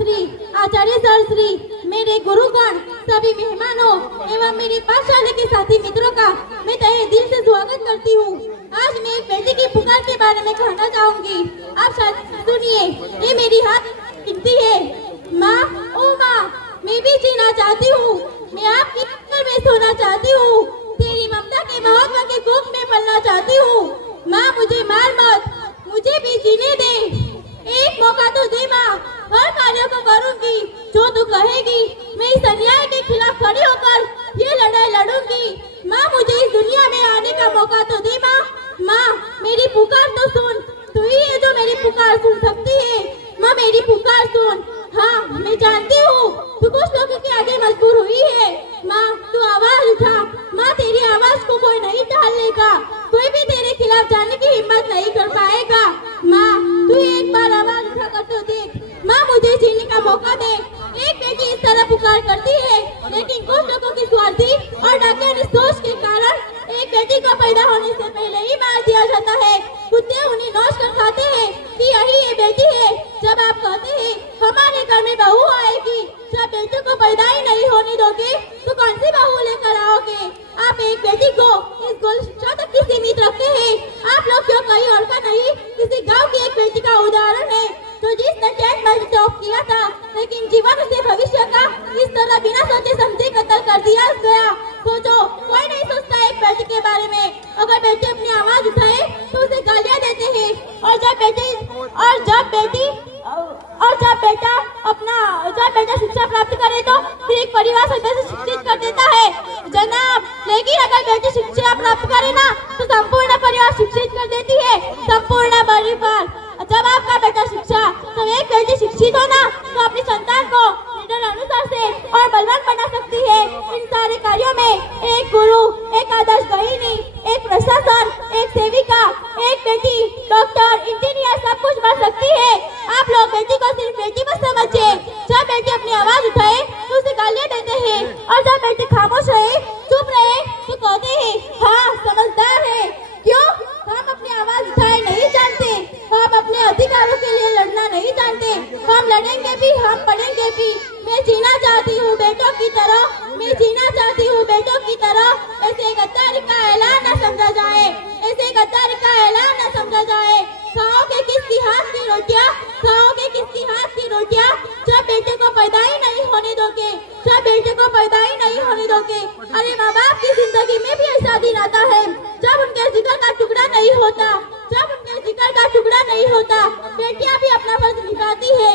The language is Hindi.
श्री आचार्य सर श्री, मेरे गुरुगण, सभी मेहमानों एवं मेरे पाठशाला के साथी मित्रों का मैं तहे दिल से स्वागत करती हूँ। आज मैं एक बेटी की पुकार के बारे में कहना चाहूंगी। आप सुनिए, ये मेरी हाथ गिनती है। माँ, ओ माँ, मैं भी जीना चाहती हूँ, मैं आपकी आंचल में सोना चाहती हूँ, तेरी ममता के महात्मा के कोख में पलना चाहती हूँ। माँ, मुझे मार मत, मुझे भी जीने दे, एक मौका तो दे माँ, हर कार्य को करूंगी जो तू कहेगी। मैं इस अन्याय के खिलाफ खड़ी होकर ये लड़ाई लड़ूंगी। माँ, मुझे इस दुनिया में आने का मौका तो दे माँ। माँ, मेरी पुकार तो सुन, तू ही है जो मेरी पुकार सुन सकती है। माँ, मेरी पुकार सुन। हाँ, मैं जानती हूँ तू कुछ लोगों के आगे मजबूर हुई है। माँ, तू आवाज उठा। माँ, तेरी आवाज को कोई नहीं टाल लेगा, कोई भी तेरे खिलाफ जाने की हिम्मत नहीं कर पाएगा। माँ, तू एक बार आवाज उठा कर तो देख। माँ, मुझे जीने का मौका दे। एक बेटी इस तरह पुकार करती है, लेकिन कुछ लोगों की स्वार्थी और डाकियानी सोच के कारण एक बेटी को पैदा होने से पहले ही मार दिया जाता है। कुत्ते उन्हें नोच कर खाते हैं कि यही ये बेटी है। जब आप कहते हैं हमारे घर में बहू आएगी, जब बेटी को पैदा ही नहीं होने दोगे तो कौन सी बहू लेकर आओगे? आप एक बेटी को इस गोल शिक्षा तक की सीमित रखते हैं। आप लोग क्यों कहीं और का नहीं, किसी गांव की एक बेटी का उदाहरण है तो जिसने टेंथ में टॉप किया था, लेकिन जीवन से भविष्य का इस तरह बिना सोचे समझे कत्ल कर दिया गया। सोचो, कोई नहीं सोचता एक बेटी के बारे में। अगर बेटी अपनी आवाज उठाए तो उसे गालियां देते हैं, और जब बेटा शिक्षा प्राप्त करे तो फिर एक परिवार सदस्य शिक्षित कर देता है जनाब। लेकिन अगर बेटी शिक्षा प्राप्त करे ना तो संपूर्ण परिवार शिक्षित कर देती है, संपूर्ण परिवार। जब आपका बेटा शिक्षा, तो एक बेटी शिक्षित हो ना तो अपनी संतान को निडर अनुसार से और बलवान बना सकती है। इन सारे कार्यों में एक गुरु, एक आदर्श गृहिणी, एक प्रशासन, एक सेविका, एक बेटी डॉक्टर, इंजीनियर सब कुछ बन सकती है। आप लोग बेटी को सिर्फ बेटी मत समझिए। जब बेटी अपनी आवाज उठाए तो उसे गालियां देते हैं, और जब बेटी खामोश रहे, चुप रहे तो कहते हैं हाँ समझदार है। क्यों? हम अपनी आवाज उठाए नहीं जानते, हम अपने अधिकारों के लिए लड़ना नहीं जानते। हम लड़ेंगे भी, हम पढ़ेंगे भी। मैं जीना चाहती हूँ बेटों की तरह, मैं जीना चाहती हूँ बेटों की तरह। ऐसे गद्दारी का ऐलान न समझा जाए, ऐसे गद्दारी का ऐलान न समझा जाए। खाओगे किसकी हाथ की रोटियाँ, खाओगे किसकी हाथ की रोटियाँ, जब बेटे को पैदा ही नहीं होने दोगे, जब बेटे को पैदा ही नहीं होने दोगे। अरे माँ बाप की जिंदगी में भी ऐसा दिन आता है जब उनके जिगर का टुकड़ा नहीं होता, जब उनके जिगर का टुकड़ा नहीं होता। बेटियां भी अपना फर्ज निभाती है,